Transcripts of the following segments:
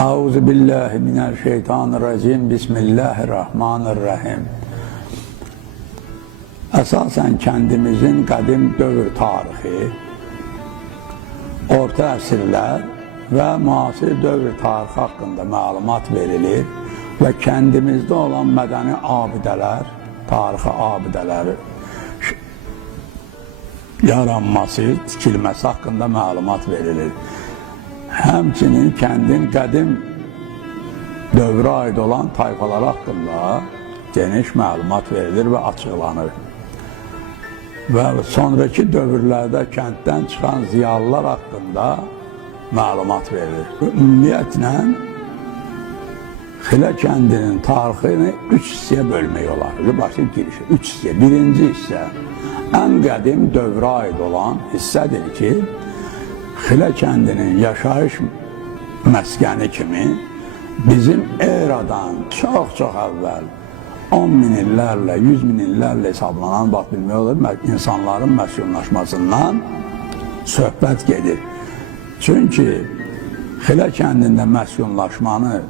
Euzu billahi mineşşeytanirracim. Bismillahirrahmanirrahim. Esasen kendimizin kadim dövr tarihi, orta əsrlər və müasir dövr tarixi haqqında məlumat verilir və kəndimizdə olan mədəni abidələr, tarixi abidələri yaranması, tikilməsi haqqında məlumat verilir. Həmçinin kəndin qədim dövrə aid olan tayfalar haqqında geniş məlumat verilir və açıqlanır. Və sonraki dövrlərdə kənddən çıxan ziyalılar haqqında məlumat verilir. Ümumiyyətlə, Xilə kəndinin tarixini 3 hissəyə bölmək olar. Başın girişi 3 hissə. Birinci hissə, ən qədim dövrə aid olan hissədir ki, Xilə kəndinin yaşayış məskəni kimi bizim eradan çox-çox əvvəl 10 min illərlə, 100 min illərlə hesablanan, bax bilmək olur, insanların məskunlaşmasından söhbət gedir. Çünki Xilə kəndində məskunlaşmanı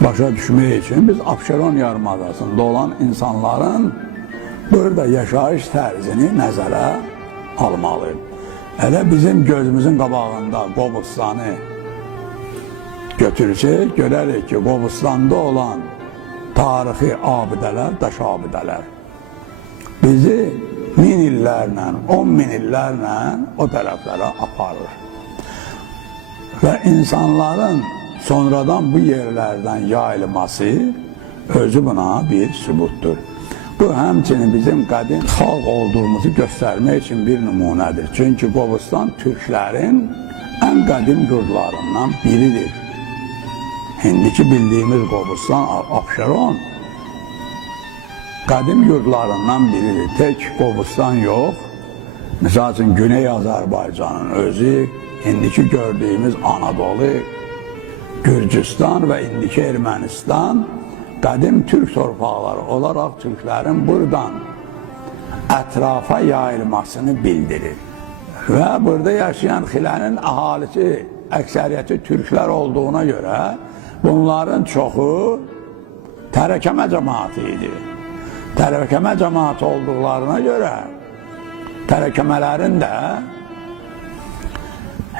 başa düşmək üçün biz Abşeron yarımadasında olan insanların burada yaşayış tərzini nəzərə almalıyıq. Elə bizim gözümüzün qabağında Qobustanı götürsək, görərik ki, Qobustanda olan tarixi abidələr, daş abidələr bizi 1000 illərlə, 10 min illərlə o tərəflərə aparır. Və insanların sonradan bu yerlərdən yayılması özü buna bir sübutdur. Bu həmçinin bizim qədim xalq olduğumuzu göstərmək üçün bir nümunədir. Çünki Qobustan türklərin ən qədim yurdlarından biridir. İndiki bildiyimiz Qobustan, Abşeron qədim yurdlarından biridir. Tək Qobustan yox, misal üçün Güney Azərbaycanın özü, indiki gördüyümüz Anadolu, Gürcüstan və indiki Ermənistan qədim türk torpaqları olaraq türklərin buradan ətrafa yayılmasını bildirir. Və burada yaşayan Xilənin əhalisi, əksəriyyəti türklər olduğuna görə bunların çoxu tərəkəmə cəmaatı idi. Tərəkəmə cəmaatı olduqlarına görə tərəkəmələrin də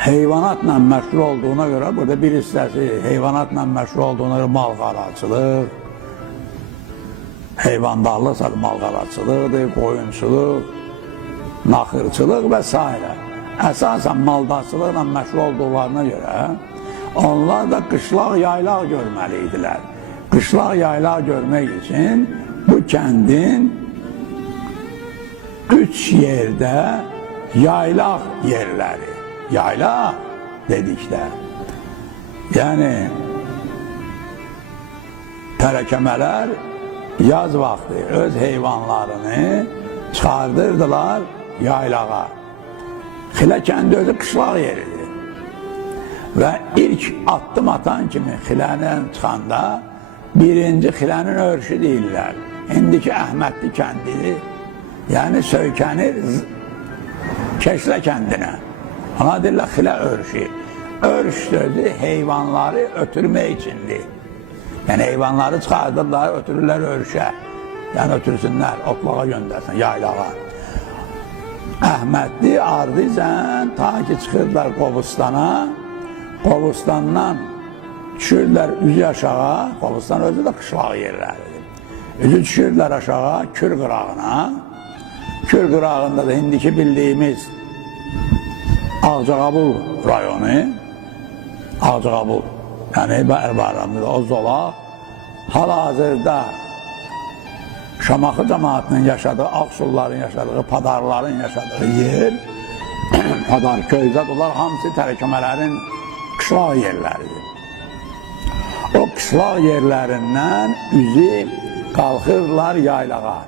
heyvanatla məşğul olduğuna görə, burada bir hissəsi heyvanatla məşğul olduğuna görə malqaraçılıq, heyvandarlıqsa malqaraçılıqdır, qoyunçuluq, naxırçılıq və s. Əsasən maldaçılıqla məşğul olduqlarına görə onlar da qışlaq, yaylaq görməli idilər. Qışlaq, yaylaq görmək üçün bu kəndin 3 yerdə yaylaq yerləri, yaylaq dedikdə, yəni tərəkəmələr yaz vaxtı öz heyvanlarını çıxardırdılar yaylağa. Xilə kəndi özü qışlaq yeridir. Və ilk addım atan kimi Xilənin çıxanda birinci Xilənin örüşü deyirlər. İndiki Əhmədli kəndi, yəni söykənir Keşlə kəndinə. Ona deyirlər Xilə örüşü. Örüş sözü heyvanları ötürmək üçündür. Yəni heyvanları çıxardırlar, ötürürlər örüşə. Yəni ötürsünlər, otlağa göndərsin, yaylağa. Əhmədli ardıycan ta ki çıxırdılar Qobustana. Qobustandan düşürdülər üzü aşağı, Qobustan özü də qışlaq yerləridir. Üzü düşürdülər aşağı Kür qırağına. Kür qırağında da indiki bildiyimiz Ağcaqabul rayonu, Ağcaqabul, yəni Ərbaramda o zolaq, hal-hazırda Şamaxı cəmaatının yaşadığı, Ağsulların yaşadığı, Padarların yaşadığı yer, Padar, Köyzad, onlar hamısı tərəkəmələrin qışlaq yerləridir. O qışlaq yerlərindən üzü qalxırlar yaylağa.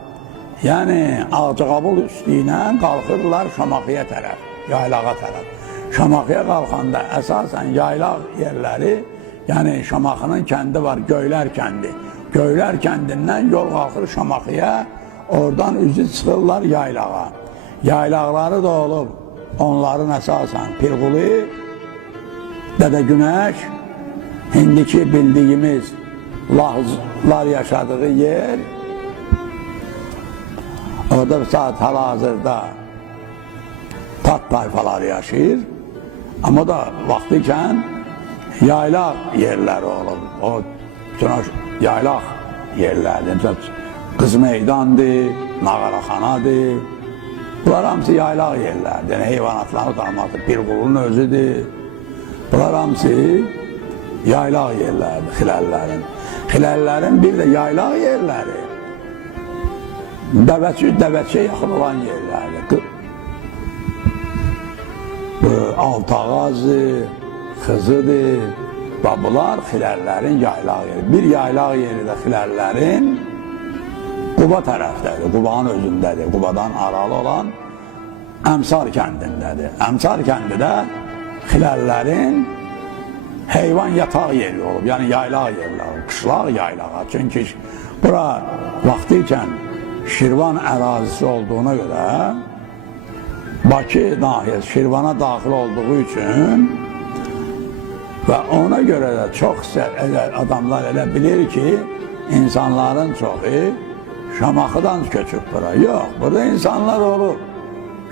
Yəni Ağcaqabul üstü ilə qalxırlar Şamaxıya tərəf, yaylağa tərəf. Şamaxıya qalxanda əsasən yaylaq yerləri, yəni Şamaxının kəndi var, Göylər kəndi. Göylər kəndindən yol qalxır Şamaxıya, oradan üzü çıxırlar yaylağa. Yaylaqları da olub, onların əsasən Pirquli, Dədə Günəş, indiki bildiyimiz Lahızlar yaşadığı yer, orada bir saat hal-hazırda Tat tayfaları yaşayır. Ama da vaxtıkən yaylaq yerləri olub. O bütün yaylaq yerlərdir. Mesela Qız Meydandır, Nağaraxanadır. Bunlar hamısı yaylaq yerlərdir. Yani heyvanatların utanması, Pirqulun özüdür. Bunlar hamısı yaylaq yerlərdir xiləllərin. Xiləllərin bir də yaylaq yerləri dəvətçiyə yaxın olan yerlərdir. Altağazı, Xızıdır. Bunlar xiləllərin yaylaq yeri. Bir yaylaq yeri də xiləllərin Quba tərəfdədir, Qubanın özündədir. Qubadan aralı olan Əmsar kəndindədir. Əmsar kəndi də xiləllərin heyvan yataq yeri olub, yəni yaylaq yerlər olub, qışlaq yaylağa. Çünki bura vaxtıkən Şirvan ərazisi olduğuna görə Bakı nahiyəsi Şirvana daxil olduğu üçün və ona görə də çox adamlar elə bilir ki, insanların çoxu Şamaxıdan köçüb bura. Yox, burada insanlar olur.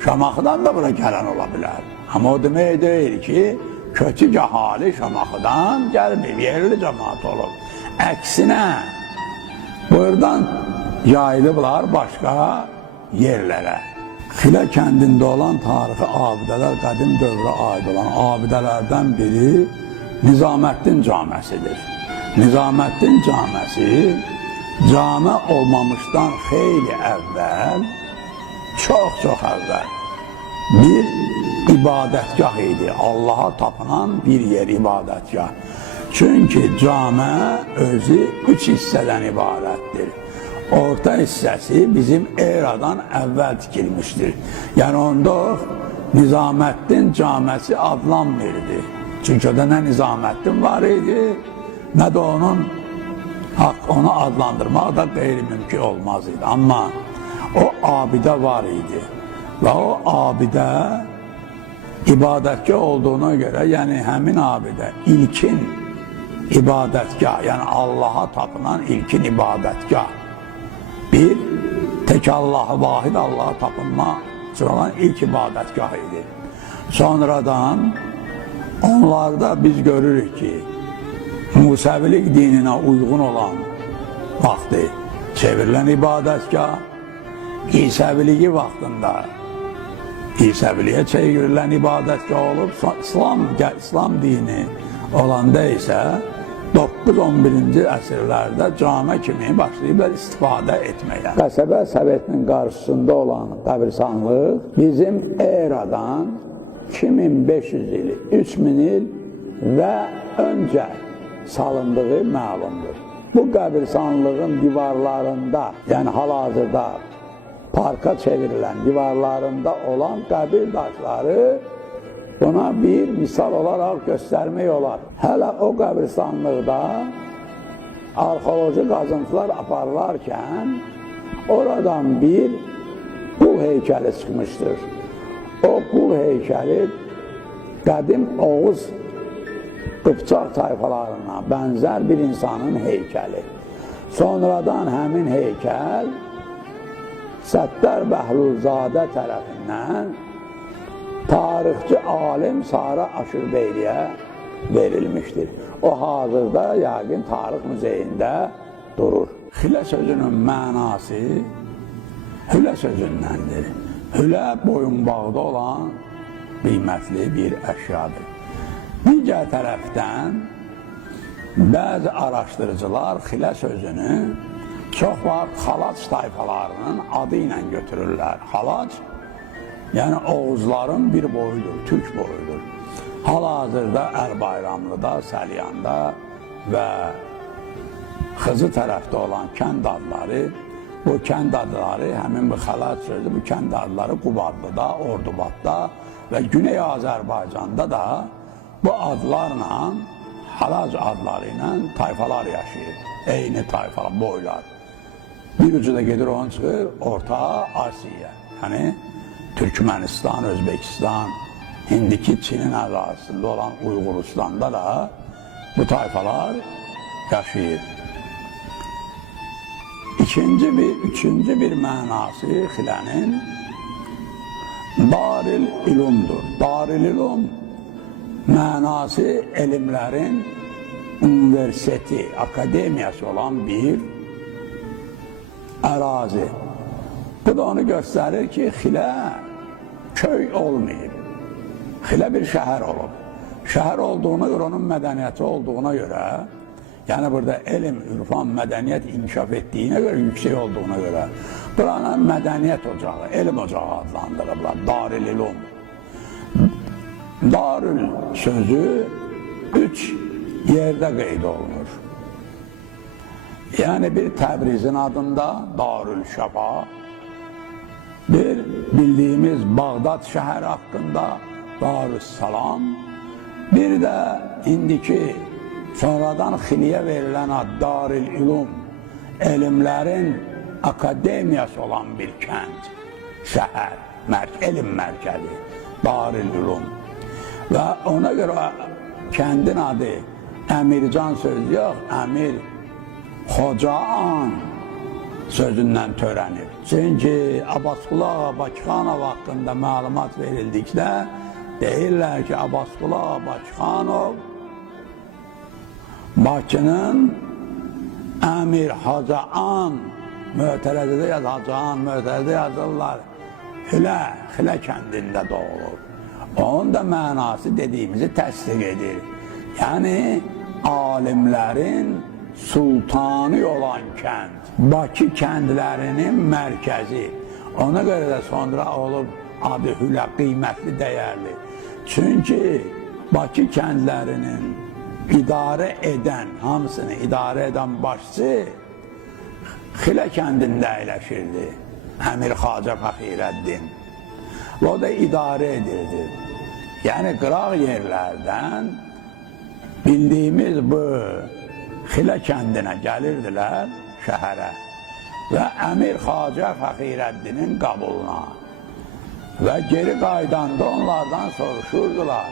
Şamaxıdan da bura gələn ola bilər. Amma o demək deyil ki, köçük əhali Şamaxıdan gəlməyib, yerli cəmaat olub. Əksinə, buradan yayılıblar başqa yerlərə. Xilə kəndində olan tarixi abidələr qədim dövrə aid olan abidələrdən biri Nizaməddin Caməsidir. Nizaməddin Caməsi cami olmamışdan xeyli əvvəl, çox əvvəl bir ibadətgah idi. Allaha tapınan bir yer ibadətgah. Çünki cami özü 3 hissədən ibarətdir. Orta hissəsi bizim eradan əvvəl tikilmişdir. Yəni onda Nizaməddin Caməsi adlanmırdı. Çünki orada nə Nizaməddin var idi, nə də onu adlandırmaq da qeyri-mümkün olmaz idi. Amma o abidə var idi və o abidə ibadətgah olduğuna görə, yəni həmin abidə ilkin ibadətgah, yəni Allaha tapınan ilkin ibadətgah, bir, tək Allahı, vahid Allah'a tapınma üçün olan ilk ibadətgah idi. Sonradan onlarda biz görürük ki, Musəvilik dininə uyğun olan vaxtı çevrilen ibadətgah, İsəviliyi vaxtında İsəviliyə çevrilen ibadətgah olub, İslam dini olanda isə 9-11-ci əsrlərdə cami kimi başlayıblar istifadə etməyə. Qəsəbə Sovetinin qarşısında olan qəbirstanlıq bizim eradan 2500 il, 3000 il və öncə salındığı məlumdur. Bu qəbirstanlığın divarlarında, yəni hal-hazırda parka çevrilen divarlarında olan qəbir daşları buna bir misal olaraq göstərmək olar. Hələ o qəbirstanlıqda arxeoloji qazıntılar aparılarkən oradan bir qul heykəli çıxmışdır. O qul heykəli qədim Oğuz Qıpçaq tayfalarına bənzər bir insanın heykəli. Sonradan həmin heykəl Səttar Bəhlulzadə tərəfindən tarixçi alim Sara Aşurbeyliyə verilmişdir. O hazırda yəqin tarix muzeyində durur. Xilə sözünün mənası hülə sözündəndir. Hülə boyunbağda olan qiymətli bir əşyadır. Digər tərəfdən bəzi araşdırıcılar xilə sözünü çox vaxt xalac tayfalarının adı ilə götürürlər. Xalac, yəni Oğuzların bir boyudur, Türk boyudur. Hal-hazırda Əlbayramlıda, Səlyanda və Xızı tərəfdə olan kənd adları, bu kənd adları, həmin bu xalac sözü, bu kənd adları Qubadlıda, Ordubadda və Güney Azərbaycanda da bu adlarla, halac adları ilə tayfalar yaşayır. Eyni tayfalar, boylar. Bir ucu da gedir onun çıxır Orta Asiya. Yəni Türkmenistan, Özbekistan, indiki Çinin ərazisində olan Uyğuristanda da bu tayfalar yaşayır. Üçüncü bir mənası xilənin Darül İlumdur. Darül İlum mənası elmlərin universiteti, akademiyası olan bir ərazi. Bu da onu göstərir ki, Xilə köy olmayıb. Xilə bir şəhər olub. Şəhər olduğuna görə, onun mədəniyyəti olduğuna görə, yəni burada elm, ürfan, mədəniyyət inkişaf etdiyinə görə, yüksək olduğuna görə, buranın mədəniyyət ocağı, elm ocağı adlandırırlar, Darül İlum. Darül sözü 3 yerdə qeyd olunur. Yəni bir Təbrizin adında Darül Şəfa, bir bildiyimiz Bağdad şəhəri haqqında Darüssalam, bir də indiki sonradan Xiliyə verilən ad Darül İlum, elmlərin akademiyası olan bir kənd, şəhər, elm mərkəzi, Darül İlum. Və ona görə kəndin adı Əmircan sözü yox, Əmir Xocaan sözündən törənir. Çünki Abbasqulu Ağa Bakıxanov haqqında məlumat verildikdə deyirlər ki, Abbasqulu Ağa Bakıxanov Bakının Əmir Hacaan, mötərəzidə yazırlar, Xilə kəndində doğulur. Onun da mənası dediyimizi təsdiq edir. Yəni, alimlərin sultanı olan kənd, Bakı kəndlərinin mərkəzi. Ona görə də sonra olub adı Hülə, qiymətli, dəyərli. Çünki Bakı kəndlərinin idarə edən, hamısını idarə edən başçı Xilə kəndində əyləşirdi. Əmir Xacə Fəxirəddin. O da idarə edirdi. Yəni, qıraq yerlərdən bildiyimiz bu Xilə kəndinə gəlirdilər, şəhərə və Əmir Xacə Fəxirəddinin qabuluna və geri qaydanda onlardan soruşurdular,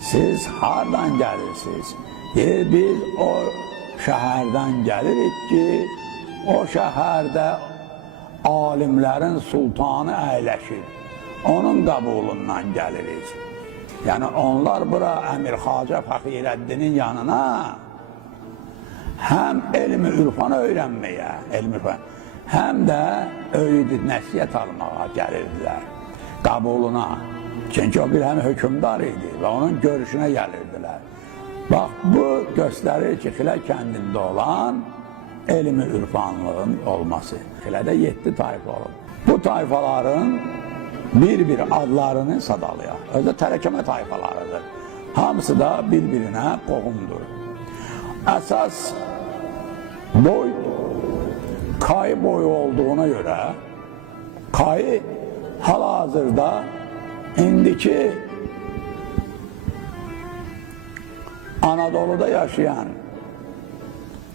siz hardan gəlirsiniz? Deyir, biz o şəhərdən gəlirik ki, o şəhərdə alimlərin sultanı əyləşir, onun qabulundan gəlirik. Yəni, onlar bura Əmir Xacə Fəxirəddinin yanına həm elmi ürfanı öyrənməyə, həm də öyüd nəsiyyət almağa gəlirdilər, qabuluna. Çünki o bir həm hökümdar idi və onun görüşünə gəlirdilər. Bax, bu göstərir ki, Xilə kəndində olan elmi ürfanlığın olması. Xilədə 7 tayfa olub. Bu tayfaların bir-bir adlarını sadalayaq. Özü tərəkəmə tayfalarıdır. Hamısı da bir-birinə qohumdur. Əsas boy Kayı boyu olduğuna görə Kayı hal-hazırda indiki Anadolu'da yaşayan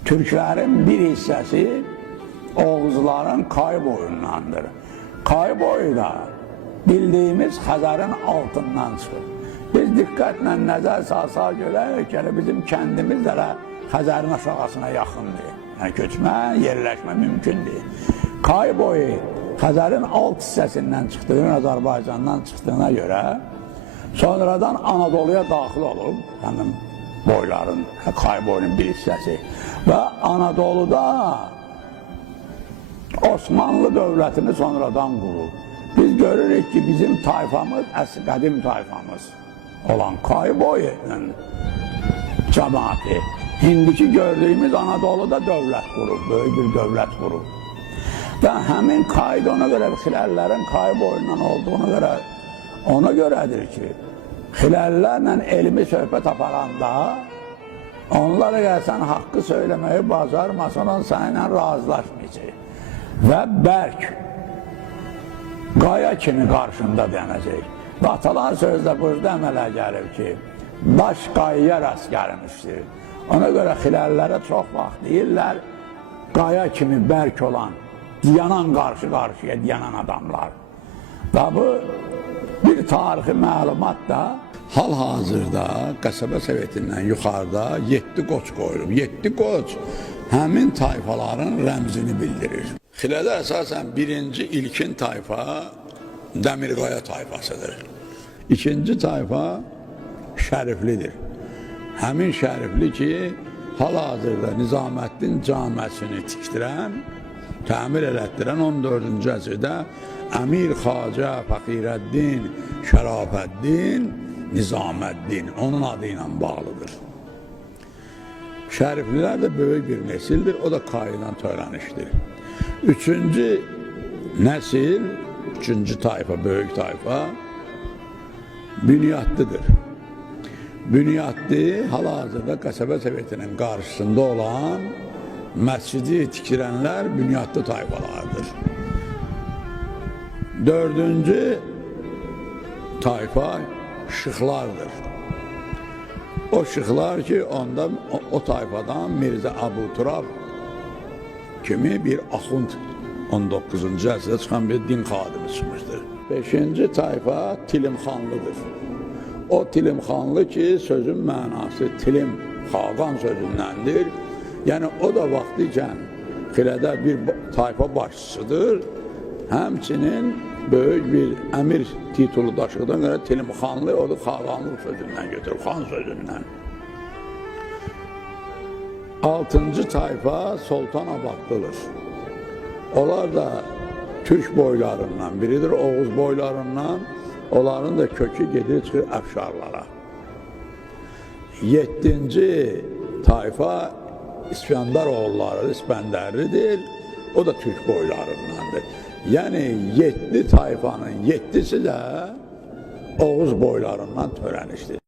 Türklərin bir hissəsi Oğuzların Kayı boyundandır. Kayı boyu da bildiyimiz Xəzərin altından çıxır. Biz diqqətlə nəzər salsaq görək ki, bizim kəndimiz də Xəzərin aşağısına yaxındır. Yəni, köçmə, yerləşmə mümkündür. Kayı boyu Xəzərin alt hissəsindən çıxdığını, Azərbaycandan çıxdığına görə sonradan Anadolu'ya daxil olub, həmin boyların, Kayı boyunun bir hissəsi və Anadolu'da Osmanlı dövlətini sonradan qurub. Biz görürük ki, bizim tayfamız, qədim tayfamız olan Kayı boyunun cəmaati indiki gördüyümüz Anadolu'da dövlət qurub, böyük bir dövlət qurub. Və həmin Kayı ona görə, Xilərlərin Kayı boyundan olduğuna görə, ona görədir ki, Xilərlərlə elmi söhbət aparanda, onlara gəlsən haqqı söyləməyi bacarmasan, on səninlə razılaşmayacaq. Və bərk, qaya kimi qarşında dənəcək. Və atalar sözdə burada əmələ gəlir ki, baş qayaya rast gəlmişdir. Ona görə Xilərlərə çox vaxt deyirlər, qaya kimi bərk olan, diyanan qarşı-qarşıya diyanan adamlar. Və bu bir tarixi məlumat da Hal-hazırda qəsəbə sovetindən yuxarıda 7 qoç qoyulub. 7 qoç həmin tayfaların rəmzini bildirir. Xilədə əsasən birinci ilkin tayfa Dəmirqaya tayfasıdır. İkinci tayfa Şəriflidir. Həmin Şərifli ki, hal-hazırda Nizaməddin caməsini tikdirən, təmir elətdirən 14-cü əsrdə Əmir Xacə Fəxirəddin Şərafəddin Nizaməddin onun adı ilə bağlıdır. Şəriflilər də böyük bir nesildir, o da qayıdan törənişdir. Üçüncü nəsil, üçüncü tayfa, böyük tayfa Bünyadlıdır. Bünyadlı hal-hazırda qəsəbə sovetinin qarşısında olan məscidi tikirənlər Bünyadlı tayfalardır. Dördüncü tayfa Şıxlardır. O Şıxlar ki, onda o tayfadan Mirzə Əbu Turab kimi bir axund 19-cu əsrdə çıxan bir din xadimi çıxmışdır. Beşinci tayfa Tilimxanlıdır. O Tilimxanlı ki, sözün mənası Tilim, Xaqan sözündəndir. Yəni o da vaxtıkən Xilədə bir tayfa başçısıdır. Həmçinin böyük bir əmir titulu daşıdığına görə Tilimxanlı, o da Xaqanlıq sözündən götürür, xan sözündən. Altıncı tayfa Sultan Abadlıdır. Onlar da Türk boylarından biridir, Oğuz boylarından. Onların da kökü gedir çıxır Əfşarlara. Yeddinci tayfa İsfəndaroğulları, İspəndərlidir. O da Türk boylarındandır. Yəni 7 tayfanın 7'si də Oğuz boylarından törənişdir.